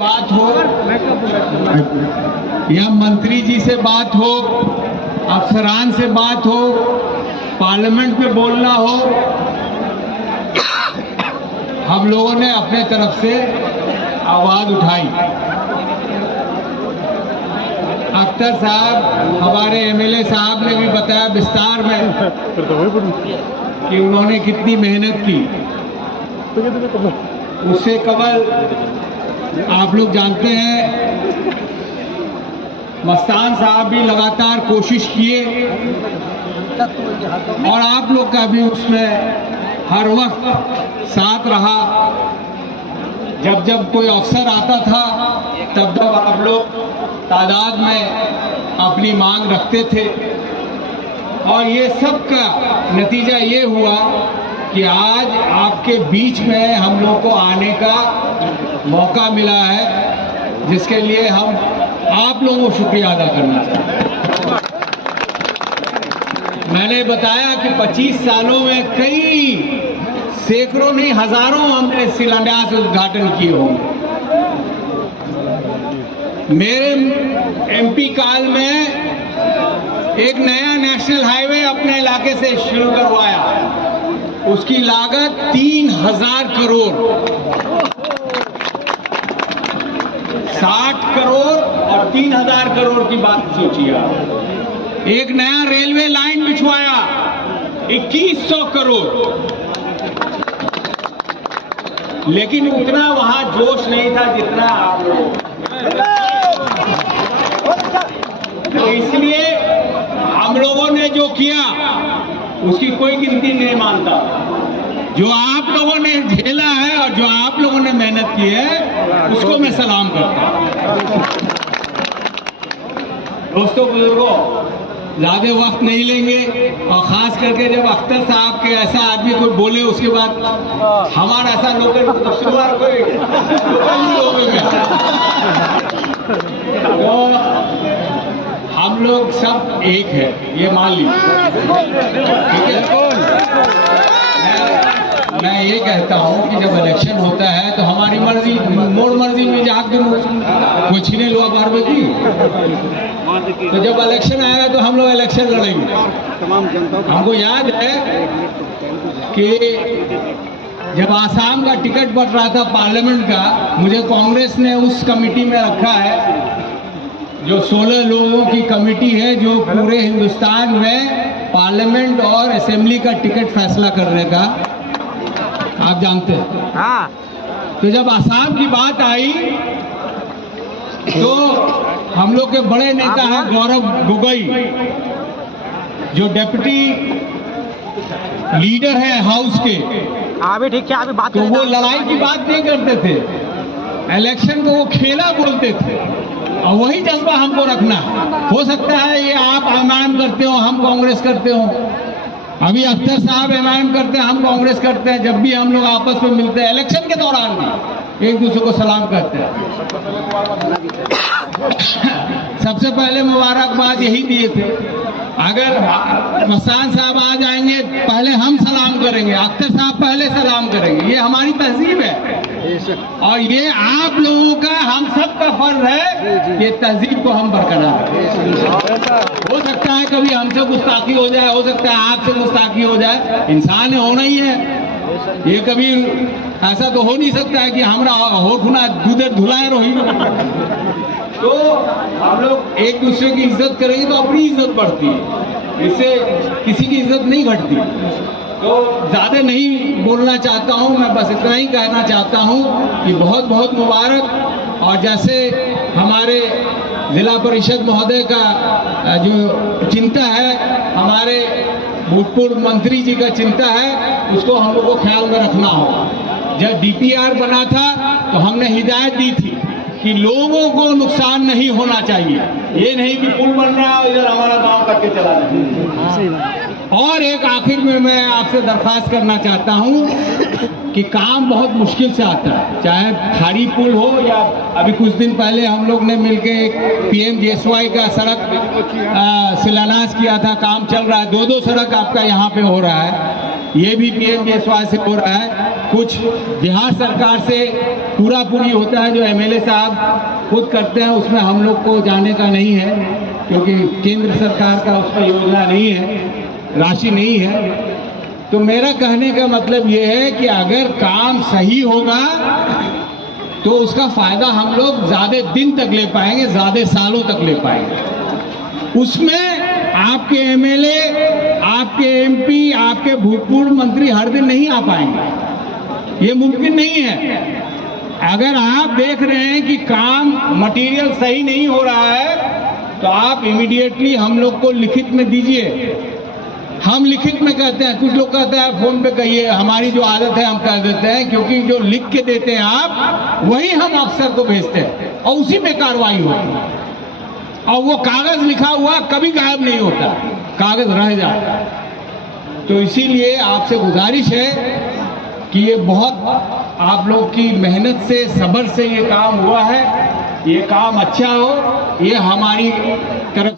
बात हो या मंत्री जी से बात हो, अफसरान से बात हो, पार्लियामेंट में बोलना हो, हम लोगों ने अपने तरफ से आवाज उठाई। अख्तर साहब, हमारे एमएलए साहब ने भी बताया विस्तार में कि उन्होंने कितनी मेहनत की। उससे कबल आप लोग जानते हैं मस्तान साहब भी लगातार कोशिश किए और आप लोग का भी उसमें हर वक्त साथ रहा। जब जब कोई अवसर आता था तब तब आप लोग तादाद में अपनी मांग रखते थे और ये सब का नतीजा ये हुआ कि आज आपके बीच में हम लोग को आने का मौका मिला है, जिसके लिए हम आप लोगों को शुक्रिया अदा करना चाहते हैं। मैंने बताया कि 25 सालों में कई सैकड़ों नहीं हजारों हमने शिलान्यास उद्घाटन किए होंगे। मेरे एमपी काल में एक नया नेशनल हाईवे अपने इलाके से शुरू करवाया, उसकी लागत 3000 करोड़, 60 करोड़ और 3000 करोड़ की बात सोचिए आप। एक नया रेलवे लाइन बिछवाया 2100 करोड़, लेकिन उतना वहां जोश नहीं था जितना आप लोग। तो इसलिए हम लोगों ने जो किया उसकी कोई गिनती नहीं मानता। जो आप लोगों ने झेला है और जो आप लोगों ने मेहनत की है उसको मैं सलाम करता हूं। दोस्तों बुजुर्गों, ज्यादा वक्त नहीं लेंगे और खास करके जब अख्तर साहब के ऐसा आदमी कोई बोले उसके बाद हमारा ऐसा लोकल तो हम लोग सब एक है, ये मान लीजिए। मैं ये कहता हूँ कि जब इलेक्शन होता है तो हमारी मर्जी मोड़ मर्जी में जाके कोई छीने लो बार की। तो जब इलेक्शन आएगा तो हम लोग इलेक्शन लड़ेंगे। हमको याद है कि जब आसाम का टिकट बट रहा था पार्लियामेंट का, मुझे कांग्रेस ने उस कमेटी में रखा है जो 16 लोगों की कमेटी है जो पूरे हिंदुस्तान में पार्लियामेंट और असेंबली का टिकट फैसला करने का, आप जानते हैं। हाँ। तो जब आसाम की बात आई तो हम लोग के बड़े नेता हैं गौरव गोगोई, जो डिप्टी लीडर है हाउस के, अभी ठीक है, अभी बात तो वो लड़ाई की बात नहीं करते थे, इलेक्शन को वो खेला बोलते थे और वही जज्बा हमको रखना। हो सकता है ये आप एमआईएम करते हो, हम कांग्रेस करते हो, अभी अख्तर साहब एमआईएम करते हैं, हम कांग्रेस करते हैं। जब भी हम लोग आपस में मिलते हैं इलेक्शन के दौरान भी एक दूसरे को सलाम करते हैं। सबसे पहले मुबारकबाद यही दिए थे, अगर मस्तान साहब आ जाएंगे पहले हम सलाम करेंगे, अख्तर साहब पहले सलाम करेंगे। ये हमारी तहजीब है और ये आप लोगों का, हम सब का फर्ज है कि तहजीब को हम बरकरार रखें। हो सकता है कभी हमसे गुस्ताखी हो जाए, हो सकता है आपसे गुस्ताखी हो जाए, इंसान होना ही है। ये कभी ऐसा तो हो नहीं सकता है कि हमारा होठना दूधर धुलाए रही। तो हम लोग एक दूसरे की इज्जत करेंगे तो अपनी इज्जत बढ़ती है, इससे किसी की इज्जत नहीं घटती। तो ज्यादा नहीं बोलना चाहता हूं, मैं बस इतना ही कहना चाहता हूं कि बहुत बहुत मुबारक। और जैसे हमारे जिला परिषद महोदय का जो चिंता है, हमारे भूतपूर्व मंत्री जी का चिंता है, उसको हम लोग को ख्याल में रखना होगा। जब डीपीआर बना था तो हमने हिदायत दी थी कि लोगों को नुकसान नहीं होना चाहिए, ये नहीं कि पुल बन रहा है इधर हमारा गांव करके चला जाए। और एक आखिर में मैं आपसे दरख्वास्त करना चाहता हूं कि काम बहुत मुश्किल से आता है, चाहे खाड़ी पुल हो या अभी कुछ दिन पहले हम लोग ने मिलकर एक पीएमजीएसवाई का सड़क शिलान्यास किया था, काम चल रहा है। 2-2 सड़क आपका यहाँ पे हो रहा है, ये भी पीएमजीएसवाई से हो रहा है। कुछ बिहार सरकार से पूरा पूरी होता है जो एमएलए साहब खुद करते हैं, उसमें हम लोग को जाने का नहीं है, क्योंकि केंद्र सरकार का उस पर योजना नहीं है, राशि नहीं है। तो मेरा कहने का मतलब ये है कि अगर काम सही होगा तो उसका फायदा हम लोग ज्यादा दिन तक ले पाएंगे, ज्यादा सालों तक ले पाएंगे। उसमें आपके एमएलए, आपके एमपी, आपके भूतपूर्व मंत्री हर दिन नहीं आ पाएंगे, ये मुमकिन नहीं है। अगर आप देख रहे हैं कि काम मटेरियल सही नहीं हो रहा है तो आप इमीडिएटली हम लोग को लिखित में दीजिए। हम लिखित में कहते हैं, कुछ लोग कहते हैं फोन पे कहिए, हमारी जो आदत है हम कह देते हैं, क्योंकि जो लिख के देते हैं आप वही हम अफसर को भेजते हैं और उसी में कार्रवाई होती है। और वो कागज लिखा हुआ कभी गायब नहीं होता, कागज रह जाता है। तो इसीलिए आपसे गुजारिश है कि ये बहुत आप लोग की मेहनत से, सब्र से ये काम हुआ है, ये काम अच्छा हो, ये हमारी तरफ